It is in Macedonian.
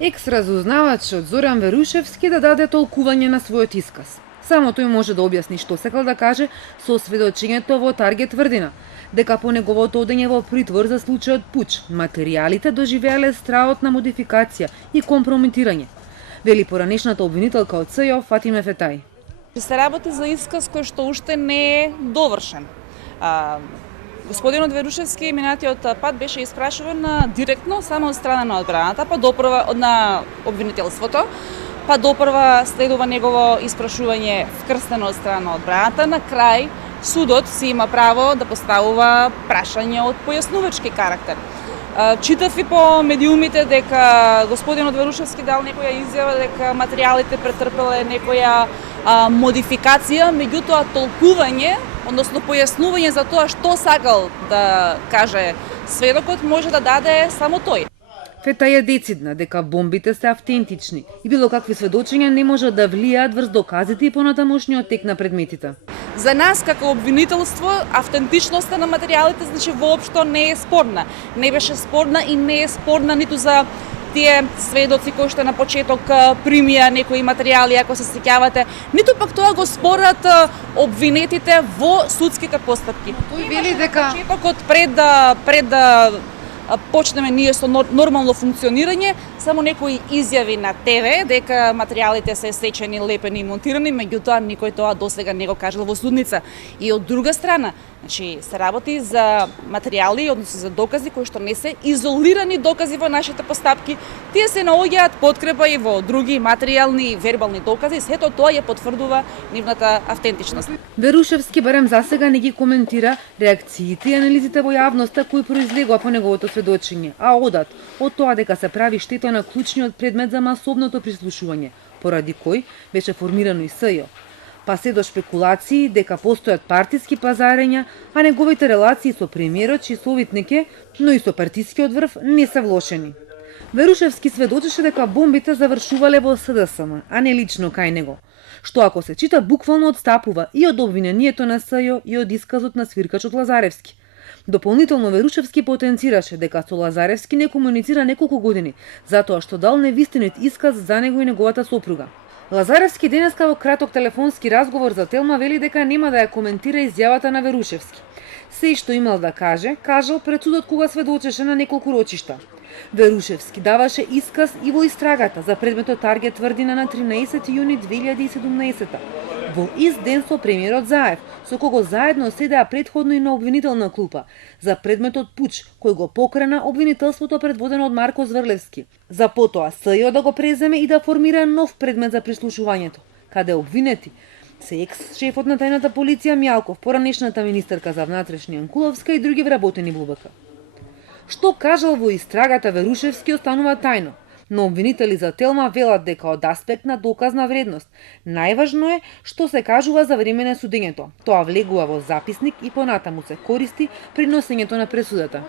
Екс-разузнавачот Зоран Верушевски да даде толкување на својот исказ. Само тој може да објасни што сакал да каже со сведочењето во Таргет тврдина, дека по неговото одење во притвор за случајот Пуч, материјалите доживеале страот на модификација и компрометирање, вели поранешната обвинителка од СЈО Фатиме Фетај. Се работи за исказ кој што уште не е довршен. Господинот Верушевски минатиот пат беше испрашуван директно само од страна на одбраната, па допрва на обвинителството, па допрва следува негово испрашување вкрстено од страна на одбраната. На крај судот си има право да поставува прашање од појаснувачки карактер. Читав и по медиумите дека господинот Верушевски дал некоја изјава дека материјалите претрпеле некоја модификација, меѓутоа толкување, односно појаснување за тоа што сакал да каже сведокот може да даде само тој. Фетај е децидна дека бомбите се автентични и било какви сведочења не можат да влијаат врз доказите и понатамошниот тек на предметите. За нас како обвинителство автентичноста на материјалите значи воопшто не е спорна. Не беше спорна и не е спорна ниту за тие сведоци кои што на почеток примија некои материјали, ако се сеќавате, ниту пак тоа го спорат обвинетите во судските постапки. Тој вели дека почетокот пред да почнеме ние со нормално функционирање, само некои изјави на ТВ дека материјалите се сечени, лепени и монтирани, меѓутоа никој тоа досега не го кажал во судница. И од друга страна, значи се работи за материјали, односно за докази кои што не се изолирани докази во нашите постапки, тие се наоѓаат подкрепа и во други материјални и вербални докази, сето тоа ја потврдува нивната автентичност. Верушевски барем засега не ги коментира реакциите и анализите во јавноста кои произлегува по неговото сведочење, а одат од тоа дека се прави штета на клучниот предмет за масовното прислушување, поради кој беше формирано и СЈО, па се до шпекулации дека постојат партиски пазарења, а неговите релации со премиерот и совитнике, но и со партискиот врв не се влошени. Верушевски сведочеше дека бомбите завршувале во СДСМ, а не лично кај него, што ако се чита буквално отстапува и од обвинението на СЈО и од исказот на свиркачот Лазаревски. Дополнително Верушевски потенцираше дека со Лазаревски не комуницира неколку години, затоа што дал невистинит исказ за него и неговата сопруга. Лазаревски денеска во краток телефонски разговор за Телма вели дека нема да ја коментира изјавата на Верушевски. Сѐ што имал да каже, кажал пред судот кога сведочеше на неколку рочишта. Верушевски даваше исказ и во истрагата за предметот Таргет тврдина на 13 јуни 2017 во ист ден со премиерот Заев, со кого заедно седеа претходно и на обвинителна клупа, за предметот Пуч, кој го покрена обвинителството предводено од Марко Зврлевски, за потоа СЈО да го преземе и да формира нов предмет за прислушувањето, каде обвинети се екс-шефот на тајната полиција Мјалков, поранешната министерка за внатрешни Анкуловска и други вработени во БК. Што кажал во истрагата Верушевски останува тајно, но обвинители за Телма велат дека од аспект на доказна вредност најважно е што се кажува за време на судењето. Тоа влегува во записник и понатаму се користи при носењето на пресудата.